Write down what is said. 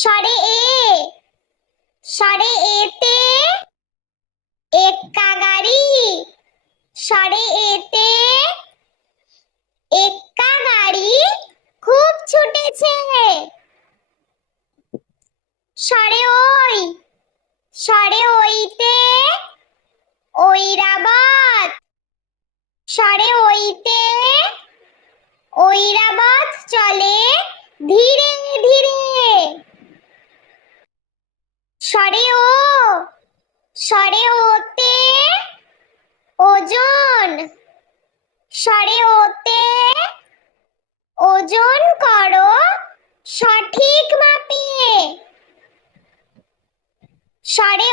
স্বরে এ, স্বরে এতে এক্কা গাড়ি, স্বরে এতে এক্কা গাড়ি খুব ছুটেছে। স্বরে ওই, স্বরে ওইতে ঐরাবত, স্বরে ওইতে ঐরাবত চলে ধীরে ধীরে। স্বরে ও, স্বরে ওতে ওজন, স্বরে ওতে ওজন করো সঠিক মাপে। স্বরে